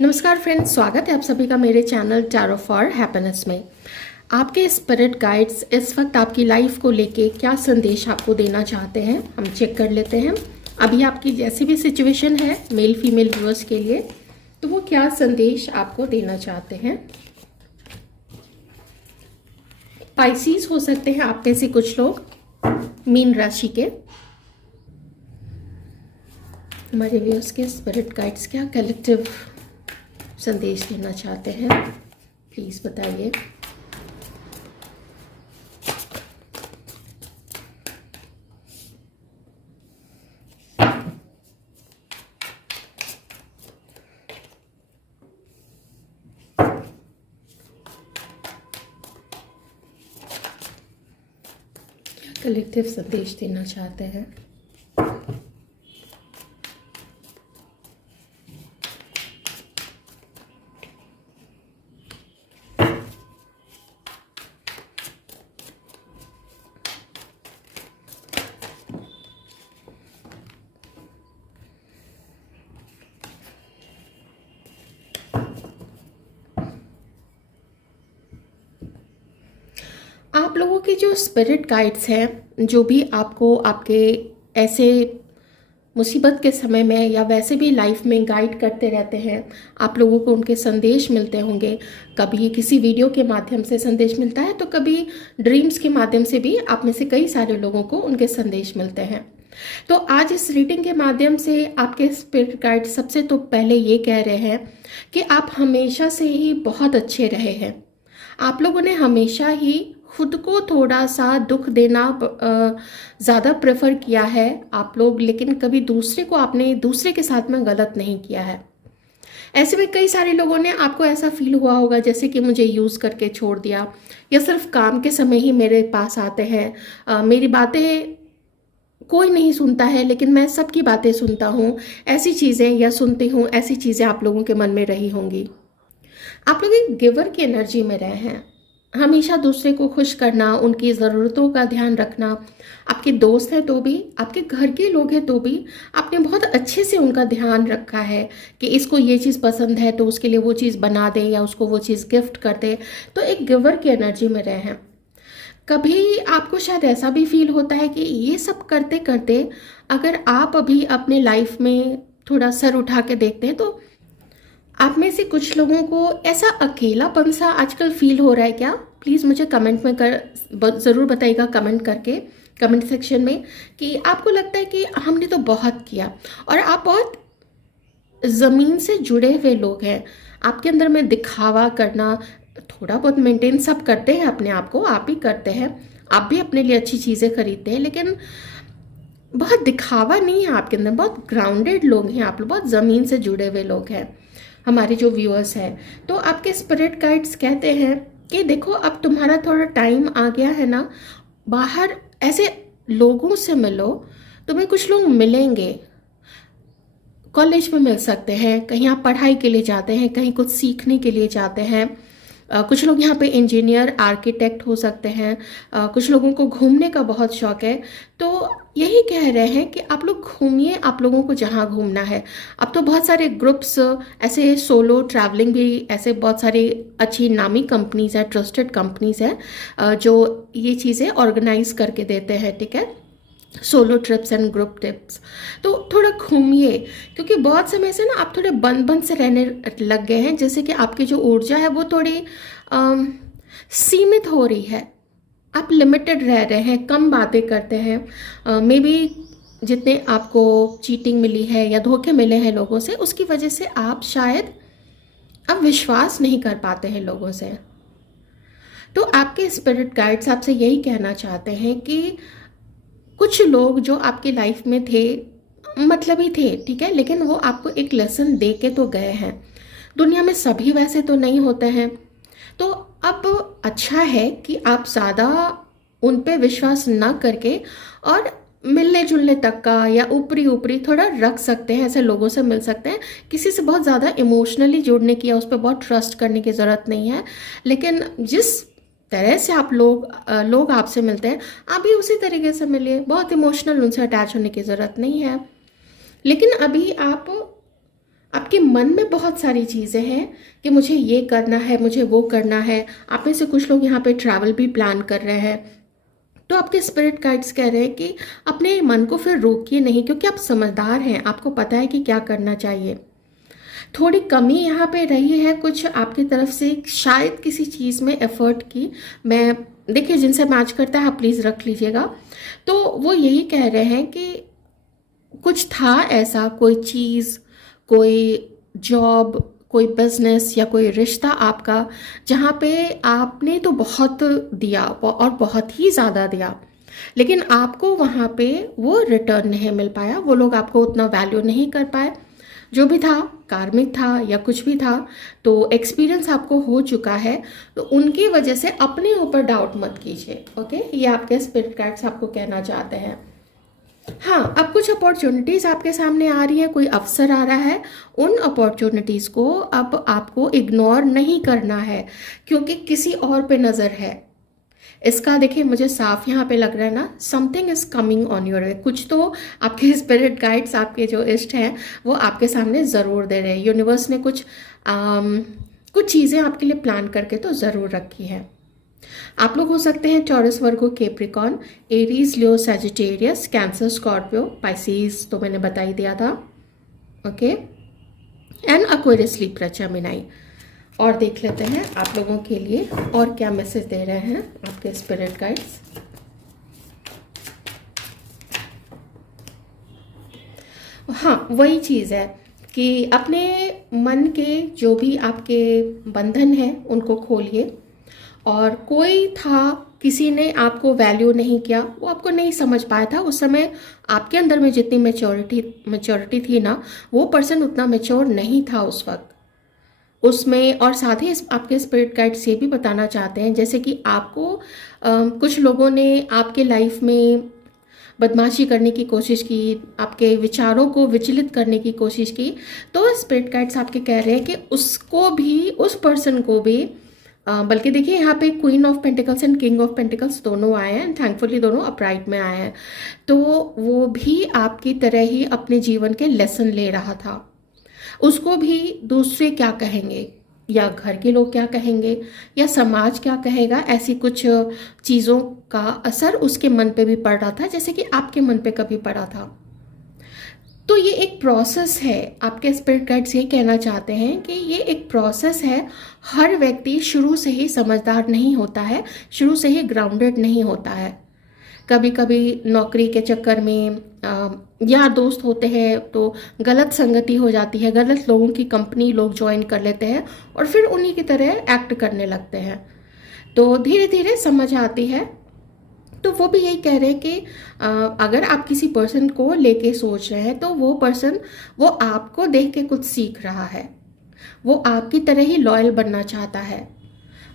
नमस्कार फ्रेंड्स, स्वागत है आप सभी का मेरे चैनल टैरो फॉर हैप्पीनेस में। आपके स्पिरिट गाइड्स इस वक्त आपकी लाइफ को लेके क्या संदेश आपको देना चाहते हैं, हम चेक कर लेते हैं। अभी आपकी जैसी भी सिचुएशन है मेल फीमेल व्यूअर्स के लिए, तो वो क्या संदेश आपको देना चाहते हैं। पाइसीज हो सकते हैं आप में से कुछ लोग, मीन राशि के। हमारे व्यूअर्स के स्पिरिट गाइड्स क्या कलेक्टिव संदेश देना चाहते हैं, प्लीज बताइए। क्या कलेक्टिव संदेश देना चाहते हैं। आप लोगों के जो स्पिरिट गाइड्स हैं, जो भी आपको आपके ऐसे मुसीबत के समय में या वैसे भी लाइफ में गाइड करते रहते हैं, आप लोगों को उनके संदेश मिलते होंगे। कभी किसी वीडियो के माध्यम से संदेश मिलता है, तो कभी ड्रीम्स के माध्यम से भी आप में से कई सारे लोगों को उनके संदेश मिलते हैं। तो आज इस रीडिंग के माध्यम से आपके स्पिरिट गाइड सबसे तो पहले ये कह रहे हैं कि आप हमेशा से ही बहुत अच्छे रहे हैं। आप लोगों ने हमेशा ही खुद को थोड़ा सा दुख देना ज़्यादा प्रेफर किया है आप लोग, लेकिन कभी दूसरे को आपने दूसरे के साथ में गलत नहीं किया है। ऐसे में कई सारे लोगों ने आपको ऐसा फील हुआ होगा जैसे कि मुझे यूज़ करके छोड़ दिया, या सिर्फ काम के समय ही मेरे पास आते हैं, मेरी बातें कोई नहीं सुनता है लेकिन मैं सबकी बातें सुनता हूँ, ऐसी चीज़ें या सुनती हूँ, ऐसी चीज़ें आप लोगों के मन में रही होंगी। आप लोग एक गिवर की एनर्जी में रहे हैं, हमेशा दूसरे को खुश करना, उनकी ज़रूरतों का ध्यान रखना। आपके दोस्त हैं तो भी, आपके घर के लोग हैं तो भी आपने बहुत अच्छे से उनका ध्यान रखा है कि इसको ये चीज़ पसंद है तो उसके लिए वो चीज़ बना दे या उसको वो चीज़ गिफ्ट कर दे। तो एक गिवर की एनर्जी में रहे हैं। कभी आपको शायद ऐसा भी फील होता है कि ये सब करते करते अगर आप अभी अपने लाइफ में थोड़ा सर उठा के देखते हैं, तो आप में से कुछ लोगों को ऐसा अकेलापन सा आजकल फील हो रहा है क्या? प्लीज़ मुझे कमेंट में ज़रूर बताइएगा, कमेंट करके, कमेंट सेक्शन में, कि आपको लगता है कि हमने तो बहुत किया और आप बहुत ज़मीन से जुड़े हुए लोग हैं। आपके अंदर में दिखावा करना, थोड़ा बहुत मेंटेन सब करते हैं अपने आप को, आप ही करते हैं, आप भी अपने लिए अच्छी चीज़ें खरीदते हैं, लेकिन बहुत दिखावा नहीं है आपके अंदर। बहुत ग्राउंडेड लोग हैं आप लोग, बहुत ज़मीन से जुड़े हुए लोग हैं हमारे जो व्यूअर्स हैं। तो आपके स्पिरिट गाइड्स कहते हैं कि देखो, अब तुम्हारा थोड़ा टाइम आ गया है ना, बाहर ऐसे लोगों से मिलो। तुम्हें कुछ लोग मिलेंगे, कॉलेज में मिल सकते हैं, कहीं आप पढ़ाई के लिए जाते हैं, कहीं कुछ सीखने के लिए जाते हैं। कुछ लोग यहाँ पे इंजीनियर, आर्किटेक्ट हो सकते हैं। कुछ लोगों को घूमने का बहुत शौक है, तो यही कह रहे हैं कि आप लोग घूमिए, आप लोगों को जहाँ घूमना है। अब तो बहुत सारे ग्रुप्स, ऐसे सोलो ट्रैवलिंग भी, ऐसे बहुत सारी अच्छी नामी कंपनीज है, ट्रस्टेड कंपनीज है जो ये चीज़ें ऑर्गेनाइज करके देते हैं, ठीक है, solo trips and group trips. तो थोड़ा घूमिए, क्योंकि बहुत समय से ना आप थोड़े बंद बंद से रहने लग गए हैं, जैसे कि आपकी जो ऊर्जा है वो थोड़ी सीमित हो रही है। आप लिमिटेड रह रहे हैं, कम बातें करते हैं। मे बी जितने आपको चीटिंग मिली है या धोखे मिले हैं लोगों से, उसकी वजह से आप शायद अब विश्वास नहीं कर पाते हैं लोगों से। तो आपके स्पिरिट गाइड्स आपसे यही कहना चाहते हैं कि कुछ लोग जो आपकी लाइफ में थे, मतलब ही थे, ठीक है, लेकिन वो आपको एक लेसन दे के तो गए हैं। दुनिया में सभी वैसे तो नहीं होते हैं, तो अब अच्छा है कि आप ज़्यादा उन पे विश्वास ना करके और मिलने जुलने तक का या ऊपरी ऊपरी थोड़ा रख सकते हैं, ऐसे लोगों से मिल सकते हैं। किसी से बहुत ज़्यादा इमोशनली जुड़ने की या उस पर बहुत ट्रस्ट करने की ज़रूरत नहीं है, लेकिन जिस तरह से आप लोग आपसे मिलते हैं, आप भी उसी तरीके से मिलिए। बहुत इमोशनल उनसे अटैच होने की ज़रूरत नहीं है, लेकिन अभी आप आपके मन में बहुत सारी चीज़ें हैं कि मुझे ये करना है, मुझे वो करना है। आप में से कुछ लोग यहाँ पे ट्रैवल भी प्लान कर रहे हैं। तो आपके स्पिरिट गाइड्स कह रहे हैं कि अपने मन को फिर रोकिए नहीं, क्योंकि आप समझदार हैं, आपको पता है कि क्या करना चाहिए। थोड़ी कमी यहाँ पे रही है कुछ आपकी तरफ से, शायद किसी चीज़ में एफर्ट की। मैं देखिए जिनसे मैच करता है आप प्लीज़ रख लीजिएगा। तो वो यही कह रहे हैं कि कुछ था ऐसा, कोई चीज़, कोई जॉब, कोई बिजनेस या कोई रिश्ता आपका, जहाँ पे आपने तो बहुत दिया और बहुत ही ज़्यादा दिया, लेकिन आपको वहाँ पे वो रिटर्न नहीं मिल पाया। वो लोग आपको उतना वैल्यू नहीं कर पाए। जो भी था, कार्मिक था या कुछ भी था, तो एक्सपीरियंस आपको हो चुका है। तो उनकी वजह से अपने ऊपर डाउट मत कीजिए। ओके, ये आपके स्पिरिट गाइड्स आपको कहना चाहते हैं। हाँ, अब कुछ अपॉर्चुनिटीज़ आपके सामने आ रही है, कोई अवसर आ रहा है। उन अपॉर्चुनिटीज़ को अब आपको इग्नोर नहीं करना है, क्योंकि किसी और पे नज़र है। इसका देखिए मुझे साफ यहाँ पे लग रहा है ना, something is coming on your way. कुछ तो आपके स्पिरिट गाइड्स, आपके जो इष्ट हैं, वो आपके सामने ज़रूर दे रहे हैं। यूनिवर्स ने कुछ चीज़ें आपके लिए प्लान करके तो ज़रूर रखी है। आप लोग हो सकते हैं टॉरस, वर्गो, कैप्रिकॉर्न, एरीज, लियो, सैजिटेरियस, कैंसर, स्कॉर्पियो, पाइसेस तो मैंने बता ही दिया था। Okay, and Aquarius, Libra, Gemini. और देख लेते हैं आप लोगों के लिए और क्या मैसेज दे रहे हैं आपके स्पिरिट गाइड्स। हाँ, वही चीज़ है कि अपने मन के जो भी आपके बंधन हैं उनको खोलिए। और कोई था, किसी ने आपको वैल्यू नहीं किया, वो आपको नहीं समझ पाया था उस समय। आपके अंदर में जितनी मेच्योरिटी थी ना, वो पर्सन उतना मेच्योर नहीं था उस वक्त उसमें। और साथ ही आपके स्पिरिट गाइड्स ये भी बताना चाहते हैं, जैसे कि आपको कुछ लोगों ने आपके लाइफ में बदमाशी करने की कोशिश की, आपके विचारों को विचलित करने की कोशिश की, तो स्पिरिट गाइड्स आपके कह रहे हैं कि उसको भी, उस पर्सन को भी, बल्कि देखिए यहाँ पे queen of pentacles and king of pentacles दोनों आए हैं, एंड थैंकफुली दोनों अपराइट में आए हैं। तो वो भी आपकी तरह ही अपने जीवन के लेसन ले रहा था। उसको भी दूसरे क्या कहेंगे, या घर के लोग क्या कहेंगे, या समाज क्या कहेगा, ऐसी कुछ चीज़ों का असर उसके मन पे भी पड़ रहा था, जैसे कि आपके मन पे कभी पड़ा था। तो ये एक प्रोसेस है। आपके स्पिरिट गाइड्स ये कहना चाहते हैं कि ये एक प्रोसेस है। हर व्यक्ति शुरू से ही समझदार नहीं होता है, शुरू से ही ग्राउंडेड नहीं होता है। कभी कभी नौकरी के चक्कर में यार दोस्त होते हैं तो गलत संगति हो जाती है, गलत लोगों की कंपनी लोग ज्वाइन कर लेते हैं और फिर उन्हीं की तरह एक्ट करने लगते हैं। तो धीरे धीरे समझ आती है। तो वो भी यही कह रहे हैं कि अगर आप किसी पर्सन को लेके सोच रहे हैं, तो वो पर्सन वो आपको देख के कुछ सीख रहा है। वो आपकी तरह ही लॉयल बनना चाहता है।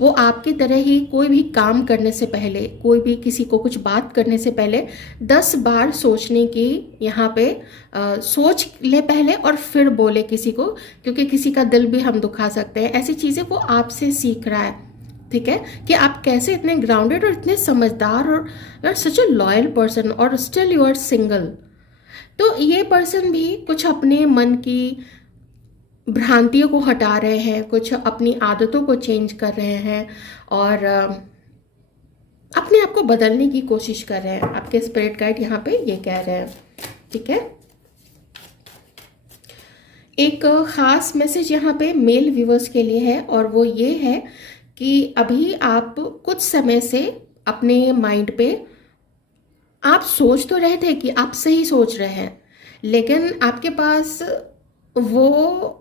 वो आपकी तरह ही कोई भी काम करने से पहले, कोई भी किसी को कुछ बात करने से पहले 10 बार सोचने की यहाँ पे सोच ले पहले और फिर बोले किसी को, क्योंकि किसी का दिल भी हम दुखा सकते हैं। ऐसी चीज़ें वो आपसे सीख रहा है। ठीक है, कि आप कैसे इतने ग्राउंडेड और इतने समझदार और you are such a loyal person और स्टिल यू आर सिंगल। तो ये पर्सन भी कुछ अपने मन की भ्रांतियों को हटा रहे हैं, कुछ अपनी आदतों को चेंज कर रहे हैं और अपने आप को बदलने की कोशिश कर रहे हैं। आपके स्पिरिट गाइड यहाँ पे ये कह रहे हैं। ठीक है, एक खास मैसेज यहाँ पे मेल व्यूअर्स के लिए है और वो ये है कि अभी आप कुछ समय से अपने माइंड पे आप सोच तो रहे थे कि आप सही सोच रहे हैं, लेकिन आपके पास वो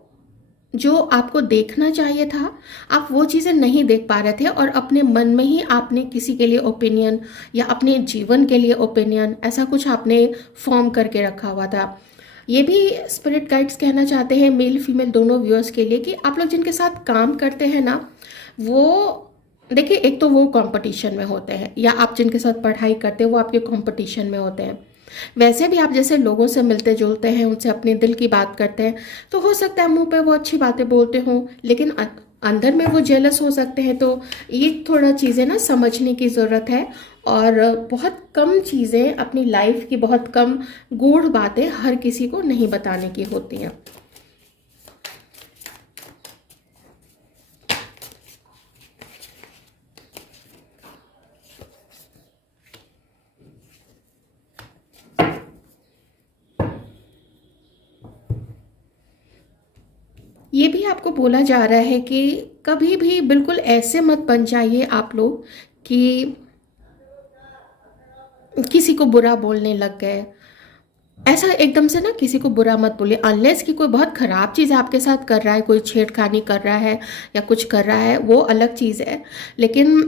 जो आपको देखना चाहिए था, आप वो चीज़ें नहीं देख पा रहे थे और अपने मन में ही आपने किसी के लिए ओपिनियन या अपने जीवन के लिए ओपिनियन, ऐसा कुछ आपने फॉर्म करके रखा हुआ था। ये भी स्पिरिट गाइड्स कहना चाहते हैं मेल फीमेल दोनों व्यूअर्स के लिए कि आप लोग जिनके साथ काम करते हैं ना, वो देखिए एक तो वो कंपटीशन में होते हैं, या आप जिनके साथ पढ़ाई करते हैं वो आपके कंपटीशन में होते हैं। वैसे भी आप जैसे लोगों से मिलते जुलते हैं, उनसे अपने दिल की बात करते हैं, तो हो सकता है मुंह पे वो अच्छी बातें बोलते हों, लेकिन अंदर में वो जेलस हो सकते हैं। तो ये थोड़ा चीज़ें ना समझने की ज़रूरत है। और बहुत कम चीज़ें अपनी लाइफ की, बहुत कम गूढ़ बातें हर किसी को नहीं बताने की होती हैं। ये भी आपको बोला जा रहा है कि कभी भी बिल्कुल ऐसे मत बन जाइए आप लोग कि किसी को बुरा बोलने लग गए। ऐसा एकदम से ना किसी को बुरा मत बोलिए, अनलेस कि कोई बहुत ख़राब चीज़ आपके साथ कर रहा है, कोई छेड़खानी कर रहा है या कुछ कर रहा है, वो अलग चीज़ है। लेकिन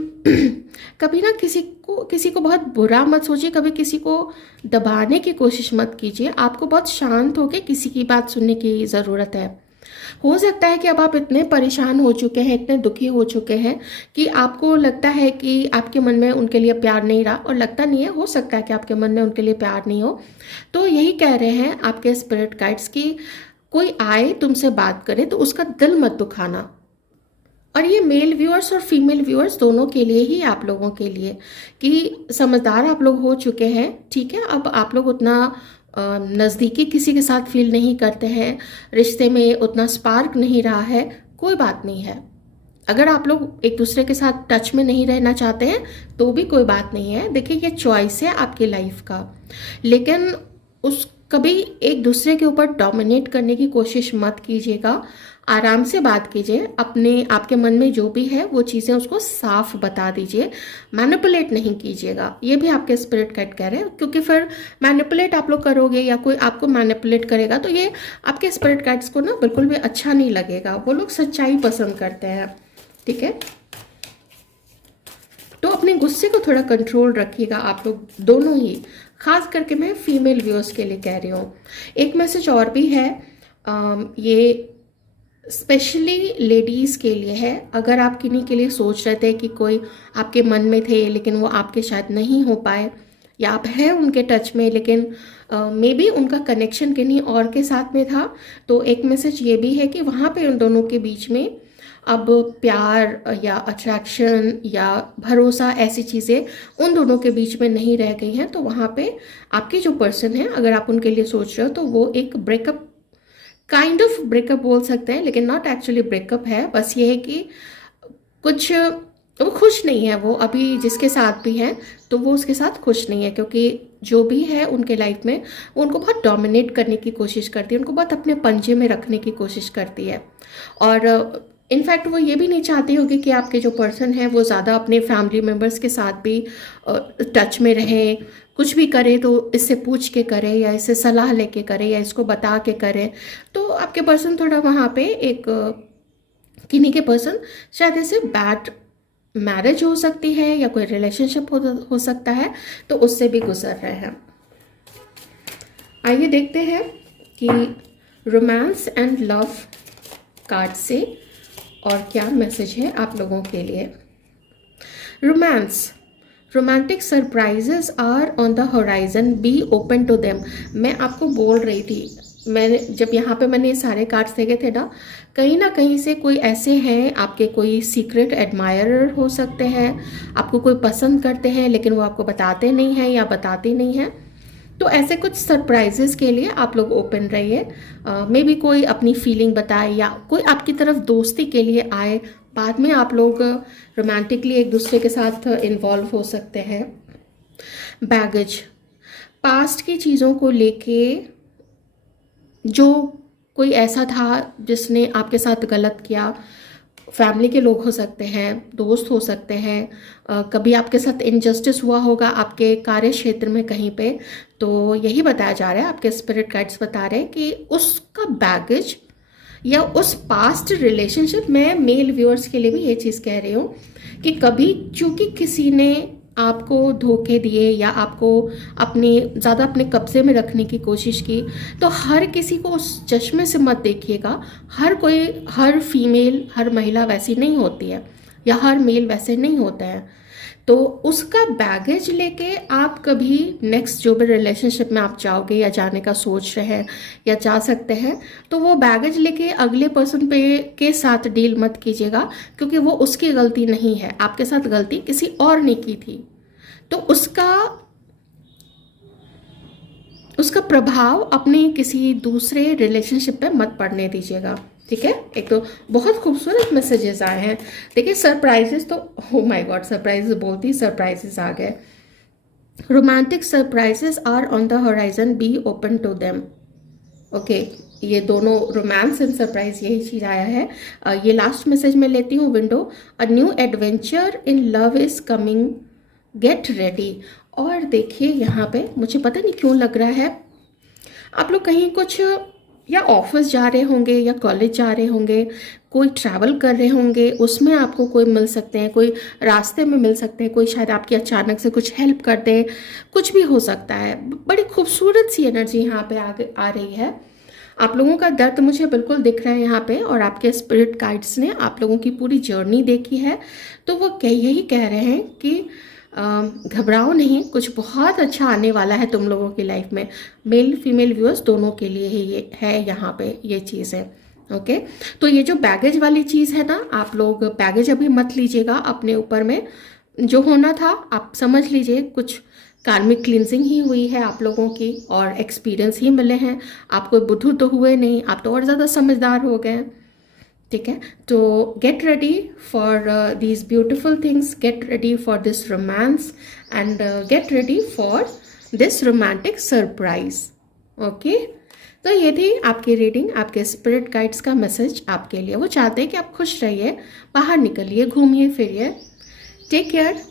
कभी ना किसी को बहुत बुरा मत सोचिए, कभी किसी को दबाने की कोशिश मत कीजिए। आपको बहुत शांत होकर किसी की बात सुनने की ज़रूरत है। हो सकता है कि अब आप इतने परेशान हो चुके हैं, इतने दुखी हो चुके हैं कि आपको लगता है कि आपके मन में उनके लिए प्यार नहीं रहा, और लगता नहीं है, हो सकता है कि आपके मन में उनके लिए प्यार नहीं हो। तो यही कह रहे हैं आपके स्पिरिट गाइड्स की, कोई आए तुमसे बात करे तो उसका दिल मत दुखाना। और ये मेल व्यूअर्स और फीमेल व्यूअर्स दोनों के लिए ही, आप लोगों के लिए, कि समझदार आप लोग हो चुके हैं, ठीक है। अब आप लोग उतना नज़दीकी किसी के साथ फील नहीं करते हैं, रिश्ते में उतना स्पार्क नहीं रहा है, कोई बात नहीं है। अगर आप लोग एक दूसरे के साथ टच में नहीं रहना चाहते हैं तो भी कोई बात नहीं है। देखिए, ये चॉइस है आपकी लाइफ का, लेकिन उस कभी एक दूसरे के ऊपर डोमिनेट करने की कोशिश मत कीजिएगा। आराम से बात कीजिए, अपने आपके मन में जो भी है वो चीज़ें उसको साफ बता दीजिए, मैनिपुलेट नहीं कीजिएगा। ये भी आपके स्पिरिट गाइड कह रहे हैं, क्योंकि फिर मैनिपुलेट आप लोग करोगे या कोई आपको मैनिपुलेट करेगा तो ये आपके स्पिरिट गाइड्स को ना बिल्कुल भी अच्छा नहीं लगेगा। वो लोग सच्चाई पसंद करते हैं, ठीक है। तो अपने गुस्से को थोड़ा कंट्रोल रखिएगा आप लोग दोनों ही, खास करके मैं फीमेल व्यूअर्स के लिए कह रही हूँ। एक मैसेज और भी है, ये स्पेशली लेडीज़ के लिए है। अगर आप किन्हीं के लिए सोच रहे थे कि कोई आपके मन में थे लेकिन वो आपके शायद नहीं हो पाए, या आप हैं उनके टच में लेकिन मे बी उनका कनेक्शन किन्हीं और के साथ में था, तो एक मैसेज ये भी है कि वहाँ पे उन दोनों के बीच में अब प्यार या अट्रैक्शन या भरोसा, ऐसी चीज़ें उन दोनों के बीच में नहीं रह गई हैं। तो वहाँ पे आपके जो पर्सन है, अगर आप उनके लिए सोच रहे हो तो वो एक ब्रेकअप, काइंड ऑफ ब्रेकअप बोल सकते हैं, लेकिन नॉट एक्चुअली ब्रेकअप है। बस ये है कि कुछ वो खुश नहीं है, वो अभी जिसके साथ भी है तो वो उसके साथ खुश नहीं है, क्योंकि जो भी है उनके लाइफ में वो उनको बहुत डोमिनेट करने की कोशिश करती है, उनको बहुत अपने पंजे में रखने की कोशिश करती है। और इनफैक्ट वो ये भी नहीं चाहती होगी कि आपके जो पर्सन है वो ज़्यादा अपने फैमिली मेम्बर्स के साथ भी टच में रहे। कुछ भी करे तो इससे पूछ के करे, या इससे सलाह लेके करे, या इसको बता के करे। तो आपके पर्सन थोड़ा वहाँ पे एक किन्हीं के पर्सन शायद ऐसे बैड मैरिज हो सकती है या कोई रिलेशनशिप हो सकता है, तो उससे भी गुजर रहे हैं। आइए देखते हैं कि रोमांस एंड लव कार्ड से और क्या मैसेज है आप लोगों के लिए। Romance, romantic surprises are on the horizon, be open to them. मैं आपको बोल रही थी, मैंने जब यहाँ पे मैंने ये सारे कार्ड्स देखे थे ना कहीं से कोई ऐसे हैं, आपके कोई सीक्रेट एडमायरर हो सकते हैं, आपको कोई पसंद करते हैं लेकिन वो आपको बताते नहीं हैं या बताती नहीं हैं। तो ऐसे कुछ सरप्राइजेस के लिए आप लोग ओपन रहिए। मे बी कोई अपनी फीलिंग बताए या कोई आपकी तरफ दोस्ती के लिए आए, बाद में आप लोग रोमांटिकली एक दूसरे के साथ इन्वॉल्व हो सकते हैं। बैगेज, पास्ट की चीज़ों को लेके जो कोई ऐसा था जिसने आपके साथ गलत किया, फैमिली के लोग हो सकते हैं, दोस्त हो सकते हैं, कभी आपके साथ इनजस्टिस हुआ होगा आपके कार्य क्षेत्र में कहीं पे, तो यही बताया जा रहा है, आपके स्पिरिट गाइड्स बता रहे हैं कि उसका बैगेज या उस पास्ट रिलेशनशिप में, मेल व्यूअर्स के लिए भी ये चीज़ कह रही हूँ कि कभी चूंकि किसी ने आपको धोखे दिए या आपको ज़्यादा अपने कब्जे में रखने की कोशिश की, तो हर किसी को उस चश्मे से मत देखिएगा। हर फीमेल, हर महिला वैसी नहीं होती है, या हर मेल वैसे नहीं होता है। तो उसका बैगेज लेके आप कभी नेक्स्ट जो भी रिलेशनशिप में आप जाओगे या जाने का सोच रहे हैं या जा सकते हैं, तो वो बैगेज लेके अगले पर्सन पे के साथ डील मत कीजिएगा, क्योंकि वो उसकी गलती नहीं है, आपके साथ गलती किसी और ने की थी। तो उसका प्रभाव अपने किसी दूसरे रिलेशनशिप पे मत पड़ने दीजिएगा, ठीक है। एक तो बहुत खूबसूरत मैसेजेस आए हैं। देखिए सरप्राइजेस तो, ओ माय गॉड, सरप्राइजेस बोलती, सरप्राइजेस आ गए। Romantic surprises are on the horizon, be open to them. Okay, ये दोनों रोमांस एंड सरप्राइज यही चीज़ आया है। ये लास्ट मैसेज में लेती हूँ window. A new adventure in love is coming, get ready. और देखिए यहाँ पे मुझे पता नहीं क्यों लग रहा है आप लोग कहीं कुछ या ऑफिस जा रहे होंगे या कॉलेज जा रहे होंगे, कोई ट्रैवल कर रहे होंगे, उसमें आपको कोई मिल सकते हैं, कोई रास्ते में मिल सकते हैं, कोई शायद आपकी अचानक से कुछ हेल्प कर दे, कुछ भी हो सकता है। बड़ी खूबसूरत सी एनर्जी यहाँ पे आ रही है। आप लोगों का दर्द मुझे बिल्कुल दिख रहा है यहाँ पे, और आपके स्पिरिट गाइड्स ने आप लोगों की पूरी जर्नी देखी है, तो वो यही कह रहे हैं कि घबराओ नहीं, कुछ बहुत अच्छा आने वाला है तुम लोगों की लाइफ में। मेल फीमेल व्यूअर्स दोनों के लिए ही ये है यहाँ पे ये चीज़ है। ओके, तो ये जो बैगेज वाली चीज़ है ना, आप लोग बैगेज अभी मत लीजिएगा अपने ऊपर में। जो होना था आप समझ लीजिए, कुछ कार्मिक क्लिनजिंग ही हुई है आप लोगों की, और एक्सपीरियंस ही मिले हैं। आप कोई बुद्धू तो हुए नहीं, आप तो और ज़्यादा समझदार हो गए। ठीक है, तो get ready for these beautiful things, get ready for this romance, and get ready for this romantic surprise. Okay, तो ये थी आपकी रीडिंग, आपके स्पिरिट गाइड्स का मैसेज आपके लिए। वो चाहते हैं कि आप खुश रहिए, बाहर निकलिए, घूमिए फिरिए। Take care.